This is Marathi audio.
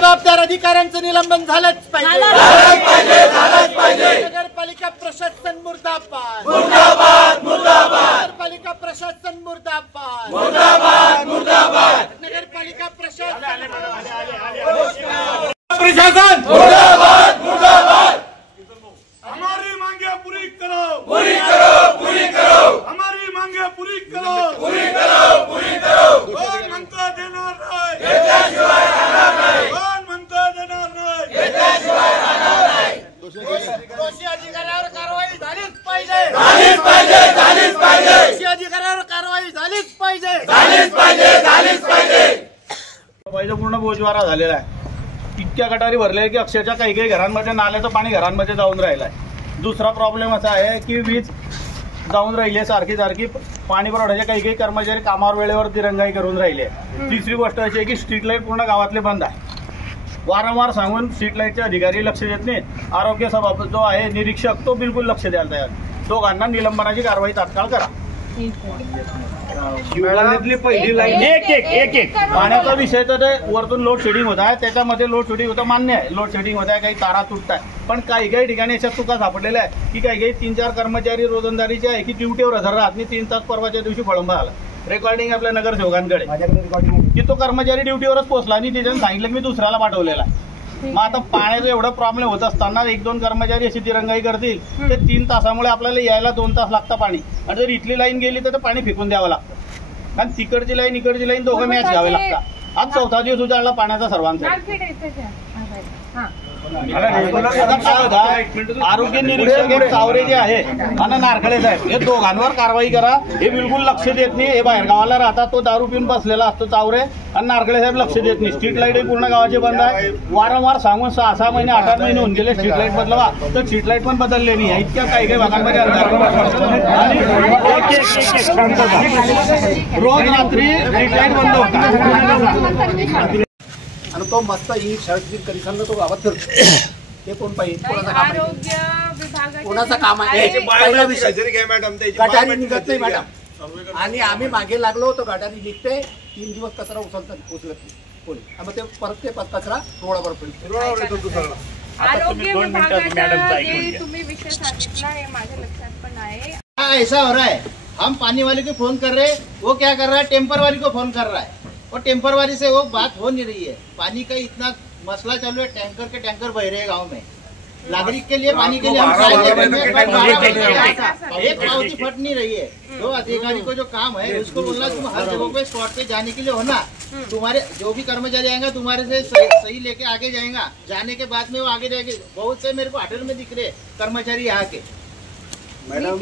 जबाबदार अधिकाऱ्यांचं निलंबन झालंच पाहिजे। नगरपालिका प्रशासन मुर्दाबाद, नगरपालिका प्रशासन मुर्दाबाद, नगरपालिका प्रशासन मुर्दाबाद। हमारी मांगे पूरी करो, हमारी मांगे पूरी करो। कोण म्हणतो देणार नाही, कोण म्हणतो देणार नाही। दोषी अधिकाऱ्यावर कारवाई झालीच पाहिजे, दोषी अधिकाऱ्यावर कारवाई झालीच पाहिजे। पूर्ण बोजवारा झालेला आहे। इतक्या गटारी भरले की अक्षरशः काही काही घरांमध्ये नाल्याचं पाणी घरांमध्ये जाऊन राहिलं आहे। दुसरा प्रॉब्लेम असा आहे की वीज जाऊन राहिली सारखी पाणी पुरवठ्याचे काही काही कर्मचारी कामावर वेळेवर दिरंगाई करून राहिले। तिसरी गोष्ट अशी आहे की स्ट्रीट लाईट पूर्ण गावातले बंद आहे। वारंवार सांगून स्ट्रीट लाईटचे अधिकारी लक्ष देत नाहीत। आरोग्य सभापती जो आहे निरीक्षक तो बिलकुल लक्ष द्यायला तयार। दोघांना निलंबनाची कारवाई तात्काळ करा। पहिली लाईन एक पाण्याचा विषय तर वरतून लोड शेडिंग होत आहे, त्याच्यामध्ये लोड शेडिंग होतं मान्य आहे, लोड शेडिंग होत आहे, काही तारा तुटत आहे, पण काही ठिकाणी याच्यात चुका सापडलेल्या आहे की काही 3-4 कर्मचारी रोजंदारीचे आहे की ड्युटीवर हजर राहत नाही। 3 तास परवाच्या दिवशी खोळंबा आला, रेकॉर्डिंग आपल्या नगरसेवकांकडे की तो कर्मचारी ड्युटीवरच पोहोचला आणि त्याच्यानं सांगितलं की मी दुसऱ्याला पाठवलेला। मग आता पाण्याचा एवढा प्रॉब्लेम होत असताना 1-2 कर्मचारी अशी दिरंगाई करतील ते 3 तासामुळे आपल्याला यायला 2 तास लागतं पाणी, आणि जर इथली लाईन गेली तर पाणी फेकून द्यावं लागतं, कारण तिकडची लाईन इकडची लाईन दोघं मॅच घ्यावे लागतात। आज 4था दिवस उजाडला पाण्याचा सर्वांचा। आरोग्य निरीक्षक चावरे जे आहे आणि नारखळे साहेब हे दोघांवर कारवाई करा। हे बिलकुल लक्ष देत नाही, हे बाहेर गावाला राहतात, तो दारू पिऊन बसलेला असतो चावरे, आणि नारखळे साहेब लक्ष देत नाही। स्ट्रीट लाईट पूर्ण गावाचे बंद आहे। वारंवार सांगून 6 महिने 8 महिने होऊन गेले स्ट्रीट लाईट बदलवा, तर स्ट्रीट लाईट पण बदलले नाही। इतक्या काही भागांमध्ये रोज रात्री स्ट्रीट लाईट बंद होता आणि तो मस्त ही शर्ट बिल करीताना तो गावात फिरतो। ते कोण पाहिजे, कोणाचं काम आहे? पहिला विषय गटारी निघत नाही मॅडम, आणि आम्ही मागे लागलो होतो गटारी निघते 3 दिवस कचरा उचलत नाही कोणी, मग ते परत ते कचरा रोडावर पडतो। आरोग्य विभागाचा जे तुम्ही विषय सांगितला हे माझ्या लक्षात पण आहे। ऐसा हो रहा है, हम पानी वाले को फोन कर रहे, वो क्या कर रहा है, टेम्पर वाले को फोन कर रहा है, और टेम्पर वाली से वो बात हो नहीं रही है। पानी का इतना मसला चालू है, टैंकर के टैंकर बह रहे हैं गांव में। नागरिक के लिए पानी के लिए हम एक पावती फट नहीं रही है। जो अधिकारी को जो काम है उसको बोलना तुम हर जगह पे स्पॉट पे जाने के लिए होना, तुम्हारे जो भी कर्मचारी आएंगे तुम्हारे से सही लेके आगे जाएगा, जाने के बाद में वो आगे जाएंगे। बहुत से मेरे को होटल में दिख रहे कर्मचारी यहाँ के। मैडम